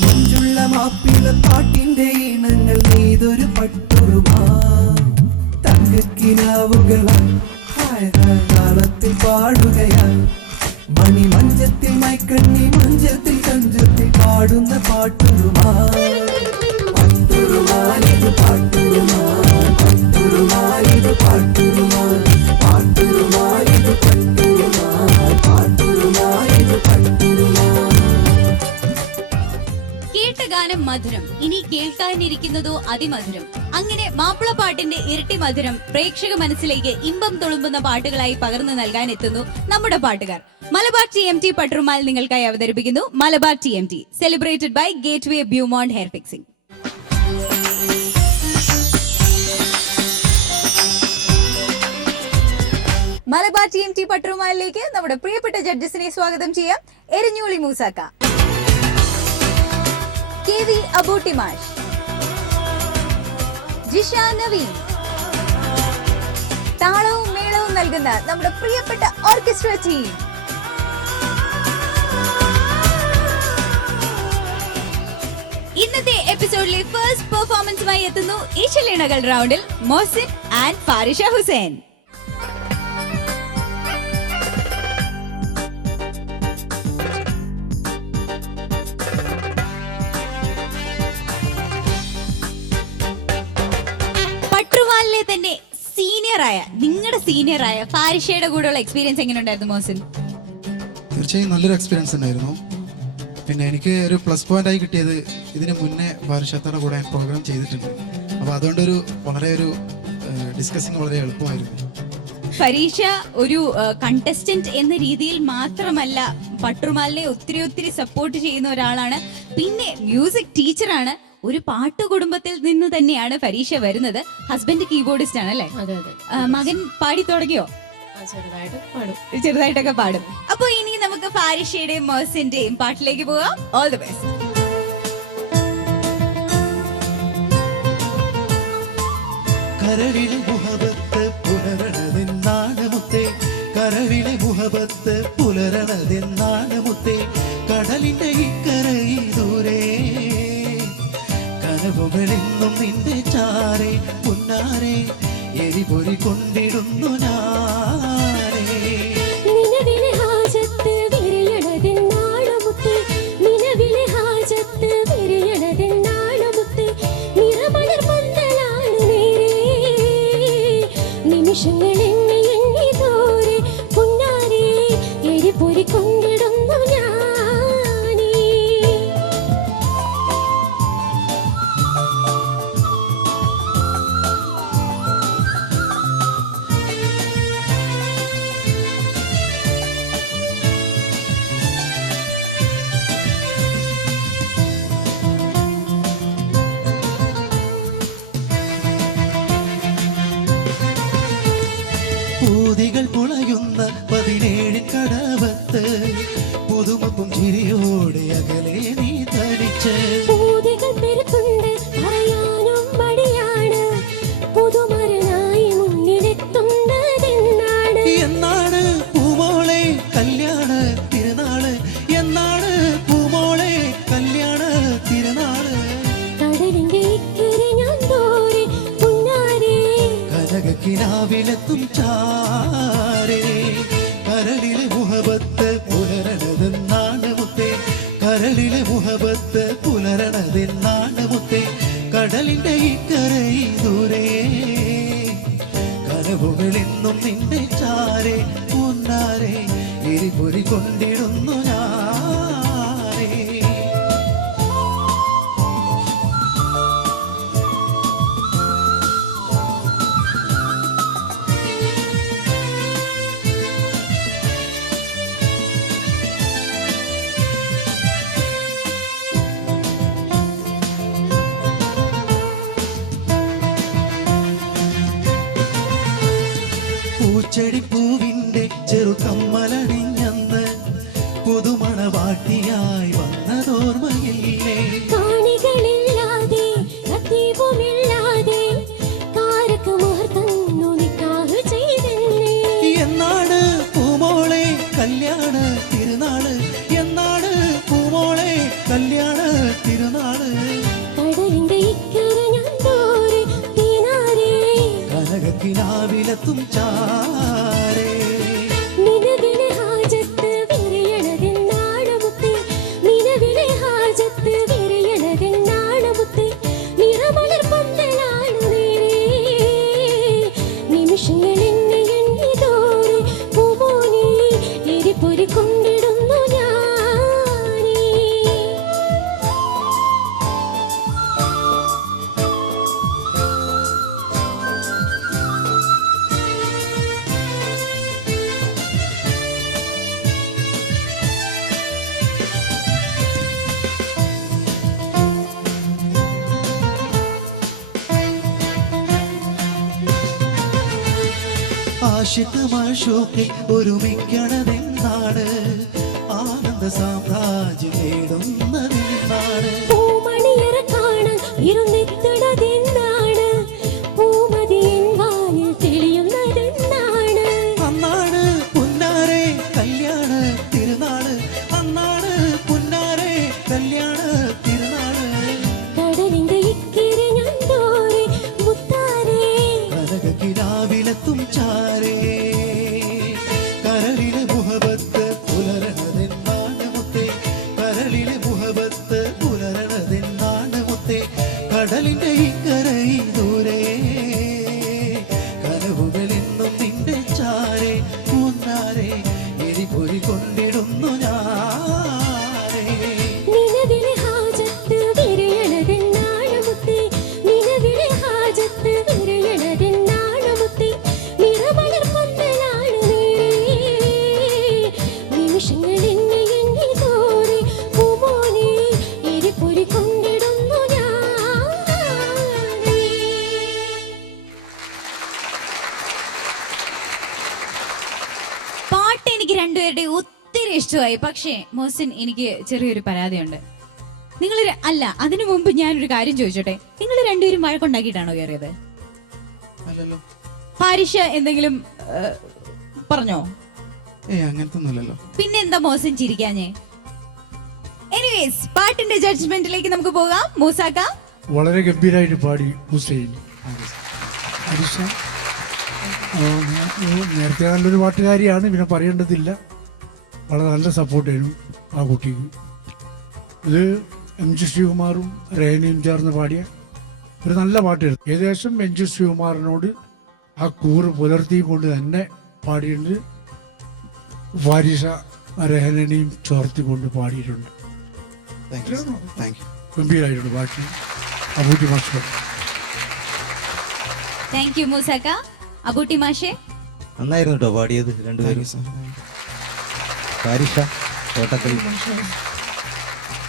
മുഞ്ചുള്ള മാപ്പിള പാട്ടിന്റെ ഈണങ്ങൾ നെയ്തൊരു പട്ടുറുമാ തങ്കക്കിനാവുകളാൽ കാലത്തിൽ പാടുകയാ മണിമഞ്ചത്തിൽ മൈക്കണ്ണി മഞ്ചത്തിൽ കഞ്ചത്തിൽ പാടുന്ന പാട്ടുറുമാ പട്ടുറുമാലിത് പാട്ടുറുമാ പട്ടുറുമാലിത് പാട്ടുറുമാ പാട്ടുറുമാലിത് പട്ടുറുമാ പാട്ടുറുമാലിത് പട്ടുറുമാ. കേട്ട ഗാനം മധുരം, ഇനി കേൾക്കാനിരിക്കുന്നതോ അതിമധുരം. അങ്ങനെ മാപ്പിളപ്പാട്ടിന്റെ ഇരട്ടി മധുരം പ്രേക്ഷക മനസ്സിലേക്ക് ഇമ്പം തുളുമ്പുന്ന പാട്ടുകളായി പകർന്നു നൽകാൻ എത്തുന്നു നമ്മുടെ പാട്ടുകാർ. മലബാർ TMT പട്ടുറുമാൽ നിങ്ങൾക്കായി അവതരിപ്പിക്കുന്നു Malabar TMT, celebrated by Gateway Beaumonde hair fixing. Malabar TMT പട്ടുറുമാലിലേക്ക് നമ്മുടെ പ്രിയപ്പെട്ട ജഡ്ജസിനെ സ്വാഗതം ചെയ്യാം. എരഞ്ഞോളി മൂസാക്ക, KV അബൂട്ടിമാഷ്, ജിഷ നവീൻ, താളവും മേളവും നൽകുന്ന നമ്മുടെ പ്രിയപ്പെട്ട ഓർക്കസ്ട്ര ടീം. ഇന്നത്തെ എപ്പിസോഡിലെ ഫസ്റ്റ് പെർഫോമൻസുമായി എത്തുന്നു ഈശലിണകൾ റൗണ്ടിൽ മോസിൻ ആൻഡ് ഫാരിഷ ഹുസൈൻ. തന്നെ നിങ്ങളുടെ സീനിയറായ ഫാരിഷയുടെ കൂടെയുള്ള എക്സ്പീരിയൻസ് എങ്ങനെയുണ്ടായിരുന്നു മോസിൻ? തീർച്ചയായും നല്ലൊരു എക്സ്പീരിയൻസ് ഉണ്ടായിരുന്നു. പിന്നെ എനിക്ക് ഒരു പ്ലസ് പോയിന്റ് ആയി കിട്ടിയത് ഇതിന് മുന്നേ ഫാരിഷയുടെ കൂടെ പ്രോഗ്രാം ചെയ്തിട്ടുണ്ട്. അപ്പോൾ അതുകൊണ്ടൊരു വളരെ ഒരു ഡിസ്കസിങ് വളരെ എളുപ്പമായിരുന്നു. ഫരീഷ ഒരു കണ്ടസ്റ്റന്റ് എന്ന രീതിയിൽ മാത്രമല്ല പട്ടുറുമാലിനെ ഒത്തിരി സപ്പോർട്ട് ചെയ്യുന്ന ഒരാളാണ്. പിന്നെ മ്യൂസിക് ടീച്ചറാണ്. ഒരു പാട്ട് കുടുംബത്തിൽ നിന്ന് തന്നെയാണ് ഫരീഷ വരുന്നത്. ഹസ്ബൻഡ് കീബോർഡിസ്റ്റ് ആണ് അല്ലേ? മകൻ പാടി തുടങ്ങിയോ? ചെറുതായിട്ടൊക്കെ പാടും. അപ്പൊ ഇനി നമുക്ക് ഫാരിഷയുടെയും മോസിന്റെയും പാട്ടിലേക്ക് പോവാം. All the best. കരളിലെ മുഹബത്ത് പുലരണതെന്നാണ് മുത്തേ, കരളിലെ മുഹബത്ത് പുലരണതെന്നാണ് മുത്തേ, കടലിന്റെ ഇക്കരയിൽ ദൂരെ കനവുകളിന്നും നിന്റെ ചാരെ പൊന്നാരെ എരിപൊരി കൊണ്ടിടുന്നു ഞാനേ. നിലവിലെ ഹാജത്ത് വിരിയണതെന്നാളുമുത്തേ, നിലവിലെ ഹാജത്ത് വിരിയണതെന്നാളുമുത്തേ, നിറമലർ പന്തലാണ് നേരെ, നിമിഷങ്ങൾ എണ്ണി എണ്ണി ദൂരെ പൊന്നാരെ എരിപൊരി കൊണ്ടിടുന്നു ഞാനേ. പൂതികൾ പുളയുന്ന 17 കടവത്ത് പുതുമപ്പും ചിരിയോടെ അകലെ നീ തനിച്ച്. പൂതികൾ പെരുത്തുണ്ട് പറയാനും മടിയാണ്, പുതുമരനായി മുന്നിലെത്തുന്നതെന്നാണ്. എന്നാണ് പൂമോളെ കല്യാണ തിരുനാള്, എന്നാണ് പൂമോളെ കല്യാണ തിരുനാള്, കടലിന്റെ ഇക്കരെ ഞാൻ ദൂരെ പൊന്നാരെ കനകക്കിനാവിലെത്തും ചാരേ, കരളിലെ മുഹബത്ത് പുലരണതെന്നാണ് മുത്തേ, കരളിലെ മുഹബത്ത് പുലരണതെന്നാണ് മുത്തേ, കടലിന്റെ ഇക്കരയിൽ ദൂരെ കനവുകളെന്നും നിന്റെ ചാരെ പൊന്നാരെ എരിപൊരി കൊണ്ടിടുന്നു ഞാനേ. പൂച്ചെടിപ്പൂവിന്റെ ചെറുകമ്മലണിഞ്ഞന്ന് പുതുമണവാ കൊണ്ടിടുന്നു ഞാനേ. ആശികമാശോക്കെ ഒരുമിക്കണതെന്നാണ്, ആനന്ദ സാമ്രാജ്യം നേടുന്നതെന്നാണ്. പൂമണിയറ കാണാൻ ഇരുന്നെത്തണതെന്നാണ്, പൂമതിയൻ വാനിൽ തെളിയുന്നതെന്നാണ്. അന്നാണ് പുന്നാരെ കല്യാണ തിരുനാള്, അന്നാണ് പുന്നാരെ കല്യാണ തിരുനാള്. കടലിന്റെ ഇക്കരെ ഞാൻ ദൂരെ മുത്താരേ, കനകക്കിനാവിലെത്തും ചാരേ, കരളിലെ മുഹബത്ത് പുലരണതെന്നാണ് മുത്തേ, കരളിലെ മുഹബത്ത് പുലരണതെന്നാണ് മുത്തേ. കടലിന്റെ ഇക്കരൈ ദൂരെ കനവുകളെന്നും നിന്റെ ചാരേ, പൂന്നാരെ എരിപൊരി കൊണ്ടിടുന്നു ഞാനേ. നിലവിലെ ഹാജത്ത് വിരയണതെന്നാണ് മുത്തേ, നിലവിലെ ഹാജത്ത് വിരയണതെന്നാണ് മുത്തേ. നിറമലർ പന്തലാണ് നേരെ, നിമിഷങ്ങൾ എണ്ണി എണ്ണി തോറി പൂമോനെ എരിപൊരി കൊണ്ടിടുന്നു ഞാനേ. പാട്ട് എനിക്ക് രണ്ടുപേരുടെ ഒത്തിരി ഇഷ്ടമായി. പക്ഷേ മോഹസിൻ, എനിക്ക് ചെറിയൊരു പരാതിയുണ്ട്. നിങ്ങൾ അല്ല, അതിനു മുമ്പ് ഞാനൊരു കാര്യം ചോദിച്ചോട്ടെ. നിങ്ങൾ രണ്ടുപേരും വഴക്കുണ്ടാക്കിയിട്ടാണോ കയറിയത്? അല്ലല്ലോ. പാരിഷ എന്തെങ്കിലും പറഞ്ഞോ? അങ്ങനത്തെ ഒന്നുമില്ലല്ലോ. പിന്നെ എന്താ മോഹസിൻ ചിരിക്കാഞ്ഞേ? എനിവേസ്, പാട്ടിന്റെ ജഡ്ജ്മെന്റിലേക്ക് നമുക്ക് പോകാം. മൂസാക്ക വളരെ ഗംഭീരമായിട്ട് പാടി ഹുസൈൻ. ഹരിഷ നേരത്തെ നല്ലൊരു പാട്ടുകാരിയാണ്, പിന്നെ പറയേണ്ടതില്ല. വളരെ നല്ല സപ്പോർട്ട് ചെയ്യും ആ കുട്ടിക്ക്. ഇത് MG ശ്രീകുമാറും രേനയും ചേർന്ന് പാടിയ ഒരു നല്ല പാട്ടായിരുന്നു. ഏകദേശം MG ശ്രീകുമാറിനോട് ആ കൂറ് പുലർത്തിക്കൊണ്ട് തന്നെ പാടിയിട്ടുണ്ട്. ഫാരിഷ രഹനനെയും ചേർത്തിക്കൊണ്ട് പാടിയിട്ടുണ്ട്. Thank you. ഗംഭീരമായിട്ടുണ്ട് പാട്ട്. അബൂട്ടി മാസ്റ്റർ. താങ്ക് യു മൂസാക്ക. അബൂട്ടി മാഷെ നന്നായിരുന്നു കേട്ടോ പാടിയത് രണ്ടുപേരും. ഫാരിഷ തോട്ടക്കൽ.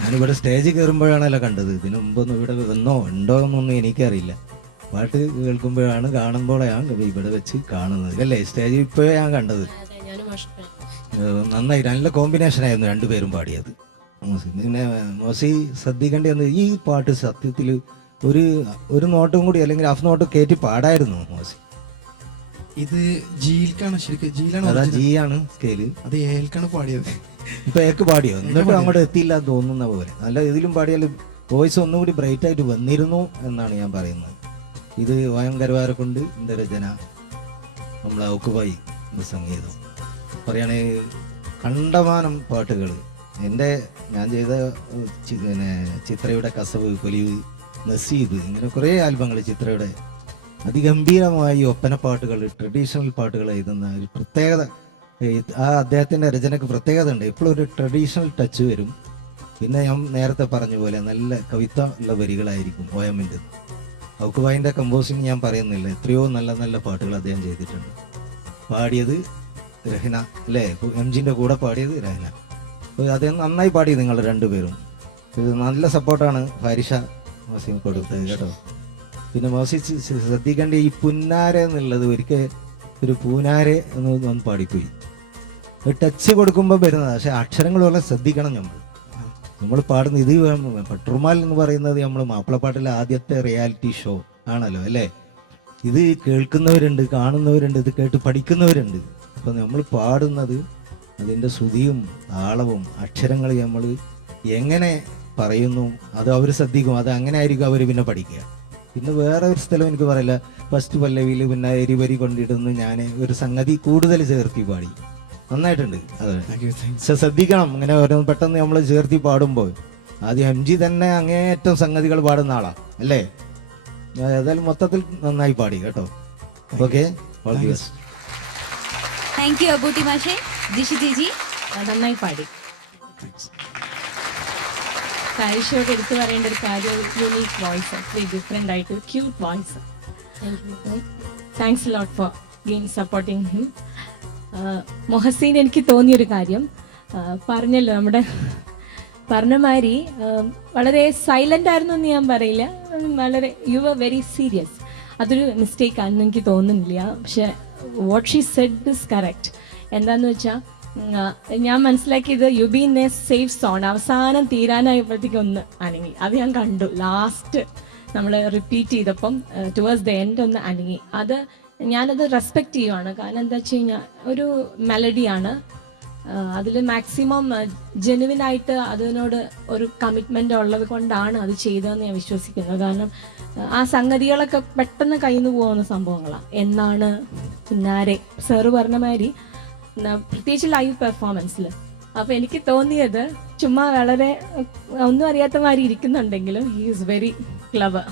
ഞാനിവിടെ സ്റ്റേജിൽ കയറുമ്പോഴാണല്ലോ കണ്ടത്. ഇതിനു മുമ്പൊന്നും ഇവിടെ വന്നോ ഉണ്ടോ എന്നൊന്നും എനിക്കറിയില്ല. പാട്ട് കേൾക്കുമ്പോഴാണ്, കാണുമ്പോഴാണ് ഇവിടെ വെച്ച് കാണുന്നത് അല്ലേ. സ്റ്റേജിൽ ഇപ്പോഴേ ഞാൻ കണ്ടത്. നന്നായി, നല്ല കോമ്പിനേഷൻ ആയിരുന്നു രണ്ടുപേരും പാടിയത്. പിന്നെ മോസി ശ്രദ്ധിക്കേണ്ടി വന്നത്, ഈ പാട്ട് സത്യത്തിൽ ഒരു നോട്ടും കൂടി അല്ലെങ്കിൽ ഹാഫ് നോട്ട് കയറ്റി പാടായിരുന്നു മോസി. ഇത് ജിയിൽക്കാണ്, ശരിക്കും ജിയിലാണ്. അതാ ജി ആണ് സ്കെയില്. അത് ഏൽക്കാണ് പാടിയത്. ഇപ്പൊ ഏക്ക് പാടിയോ? എന്നിട്ടും അങ്ങോട്ട് എത്തിയില്ല തോന്നുന്ന പോലെ. നല്ല ഇതിലും പാടിയാലും വോയിസ് ഒന്നുകൂടി ബ്രൈറ്റ് ആയിട്ട് വന്നിരുന്നു എന്നാണ് ഞാൻ പറയുന്നത്. ഇത് വയങ്കരവാരെ കൊണ്ട് എൻ്റെ രചന, നമ്മളെ ഔക്കുബായി സംഗീതം പറയുകയാണെങ്കിൽ കണ്ടമാനം പാട്ടുകൾ. ഞാൻ ചെയ്ത പിന്നെ ചിത്രയുടെ കസവ്, കൊലിവ്, നസീബ്, ഇങ്ങനെ കുറേ ആൽബങ്ങൾ ചിത്രയുടെ അതിഗംഭീരമായി ഒപ്പനപ്പാട്ടുകൾ, ട്രഡീഷണൽ പാട്ടുകൾ എഴുതുന്ന ഒരു പ്രത്യേകത. ആ അദ്ദേഹത്തിൻ്റെ രചനയ്ക്ക് പ്രത്യേകത ഉണ്ട്. എപ്പോഴും ഒരു ട്രഡീഷണൽ ടച്ച് വരും. പിന്നെ ഞാൻ നേരത്തെ പറഞ്ഞ പോലെ നല്ല കവിത ഉള്ള വരികളായിരിക്കും OM-ൻ്റെ. ഔക്കുബായിൻ്റെ കമ്പോസിങ് ഞാൻ പറയുന്നില്ല, എത്രയോ നല്ല നല്ല പാട്ടുകൾ അദ്ദേഹം ചെയ്തിട്ടുണ്ട്. പാടിയത് രഹ്ന അല്ലേ, MG-ൻ്റെ കൂടെ പാടിയത് രഹ്ന. അദ്ദേഹം നന്നായി പാടി നിങ്ങൾ രണ്ടുപേരും. ഇത് നല്ല സപ്പോർട്ടാണ് ഫാരിഷ മോസിന് കൊടുത്തത് കേട്ടോ. പിന്നെ മോസി ശ്രദ്ധിക്കേണ്ട ഈ പുന്നാരെ എന്നുള്ളത് ഒരിക്കൽ ഒരു പൂനാരെ എന്ന് പാടിപ്പോയി. ടച്ച് കൊടുക്കുമ്പോൾ വരുന്നത്, പക്ഷെ അക്ഷരങ്ങൾ വളരെ ശ്രദ്ധിക്കണം. നമ്മൾ പാടുന്ന ഇത് പട്രുമാൽ എന്ന് പറയുന്നത് നമ്മൾ മാപ്പിളപ്പാട്ടിലെ ആദ്യത്തെ റിയാലിറ്റി ഷോ ആണല്ലോ അല്ലേ. ഇത് കേൾക്കുന്നവരുണ്ട്, കാണുന്നവരുണ്ട്, ഇത് കേട്ട് പഠിക്കുന്നവരുണ്ട്. അപ്പം നമ്മൾ പാടുന്നത് അതിൻ്റെ ശ്രുതിയും താളവും അക്ഷരങ്ങൾ നമ്മൾ എങ്ങനെ പറയുന്നു അത് അവർ ശ്രദ്ധിക്കും. അത് അങ്ങനെ ആയിരിക്കും അവർ പിന്നെ പഠിക്കുക. പിന്നെ വേറെ ഒരു സ്ഥലം എനിക്ക് പറയില്ല, ഫസ്റ്റ് പല്ലവിയിൽ പിന്നെ എരിവരി കൊണ്ടിടുന്നു ഞാൻ ഒരു സംഗതി കൂടുതൽ ചേർത്തി പാടി. നന്നായിട്ടുണ്ട്. അതെ, പക്ഷെ ശ്രദ്ധിക്കണം, ഇങ്ങനെ ഓരോ പെട്ടെന്ന് നമ്മൾ ചേർത്തി പാടുമ്പോൾ. ആദ്യം MG തന്നെ അങ്ങേയറ്റം സംഗതികൾ പാടുന്ന ആളാ അല്ലേ. ഏതായാലും മൊത്തത്തിൽ നന്നായി പാടി കേട്ടോ. Okay, all the best. Thank you Abootty മാഷെ. ജിഷി ചേച്ചി നന്നായി പാടി. കാരിഷയോട് എടുത്തു പറയേണ്ട ഒരു കാര്യം, യൂണീക്ക് വോയിസ്, വെരി ഡിഫറെൻ്റ് ആയിട്ട് cute voice. Thanks lot for gain supporting him. Mohsin, എനിക്ക് തോന്നിയൊരു കാര്യം പറഞ്ഞല്ലോ, നമ്മുടെ പറഞ്ഞ മാതിരി വളരെ സൈലൻ്റ് ആയിരുന്നു എന്ന് ഞാൻ പറയില്ല, വളരെ യു ആർ വെരി സീരിയസ്. അതൊരു മിസ്റ്റേക്ക് ആണെന്ന് എനിക്ക് തോന്നുന്നില്ല. പക്ഷെ what she said is correct. എന്താന്ന് വെച്ചാൽ ഞാൻ മനസ്സിലാക്കിയത് you be in a safe zone. അവസാനം തീരാനായപ്പോഴത്തേക്കും ഒന്ന് അനങ്ങി. അത് ഞാൻ കണ്ടു. ലാസ്റ്റ് നമ്മൾ റിപ്പീറ്റ് ചെയ്തപ്പം ടുവേഴ്സ് ദ എൻഡ് ഒന്ന് അനങ്ങി. അത് ഞാനത് റെസ്പെക്റ്റ് ചെയ്യുവാണ്. കാരണം എന്താ വെച്ച് കഴിഞ്ഞാൽ ഒരു മെലഡിയാണ്, അതിൽ മാക്സിമം ജെനുവിനായിട്ട് അതിനോട് ഒരു കമ്മിറ്റ്മെൻ്റ് ഉള്ളത് കൊണ്ടാണ് അത് ചെയ്തതെന്ന് ഞാൻ വിശ്വസിക്കുന്നത്. കാരണം ആ സംഗതികളൊക്കെ പെട്ടെന്ന് കയ്യിൽ നിന്ന് പോകുന്ന സംഭവങ്ങളാണ്. എന്നാണ് പിന്നാരെ സാറ് പറഞ്ഞ മാതിരി, പ്രത്യേകിച്ച് ലൈവ് പെർഫോമൻസിൽ. അപ്പോൾ എനിക്ക് തോന്നിയത് ചുമ്മാ വളരെ ഒന്നും അറിയാത്ത മാതിരി ഇരിക്കുന്നുണ്ടെങ്കിലും ഹി ഈസ് വെരി ക്ലവർ.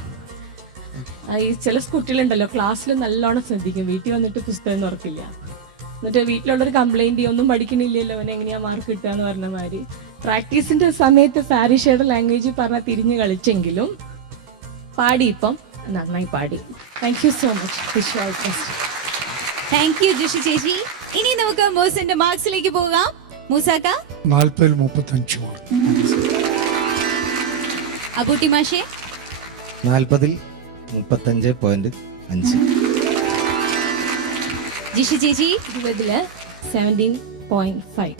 ഈ ചില കുട്ടികളുണ്ടല്ലോ ക്ലാസ്സിൽ നല്ലോണം ശ്രദ്ധിക്കും, വീട്ടിൽ വന്നിട്ട് പുസ്തകം തുറക്കില്ല, എന്നിട്ട് വീട്ടിലുള്ളൊരു കംപ്ലൈൻറ്റ് ഒന്നും പഠിക്കണില്ലല്ലോ അവൻ എങ്ങനെയാ മാർക്ക് കിട്ടുക എന്ന് പറഞ്ഞ മാതിരി. പ്രാക്ടീസിൻ്റെ സമയത്ത് ഫാരിഷയുടെ ലാംഗ്വേജിൽ പറഞ്ഞാൽ തിരിഞ്ഞ് കളിച്ചെങ്കിലും പാടി ഇപ്പം നന്നായി പാടി. Thank you so much. Wish all the best. Thank you Jishi ചേച്ചി. ഇനി നമുക്ക് മോസിന്റെ മാർക്സിലേക്ക് പോകാം. മൂസാക്ക 40-35 മാർക്ക്. അബൂട്ടി മാഷെ 40-35.5. ജിഷി ചേച്ചി 20 17.5.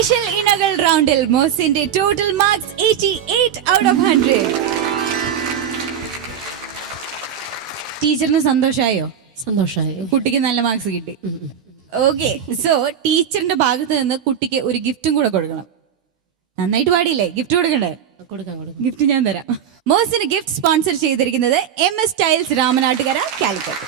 ഇഷൽ ഇണകൾ റൗണ്ടിൽ മോസിന്റെ ടോട്ടൽ മാർക്സ് 88 ഔട്ട് ഓഫ് 100. ടീച്ചറിന് സന്തോഷമായോ? സന്തോഷമായി. കുട്ടിക്ക് നല്ല മാർക്സ് കിട്ടി. ഓക്കെ, സോ ടീച്ചറിന്റെ ഭാഗത്ത് നിന്ന് കുട്ടിക്ക് ഒരു ഗിഫ്റ്റും കൂടെ കൊടുക്കണം. നന്നായിട്ട് പാടിയില്ലേ? ഗിഫ്റ്റ് കൊടുക്കണ്ടേ? കൊടുക്കാം. ഗിഫ്റ്റ് ഞാൻ തരാം. മോസിന് ഗിഫ്റ്റ് സ്പോൺസർ ചെയ്തിരിക്കുന്നത് MS ടൈൽസ് രാമനാട്ടുകര, കാലിക്കറ്റ്.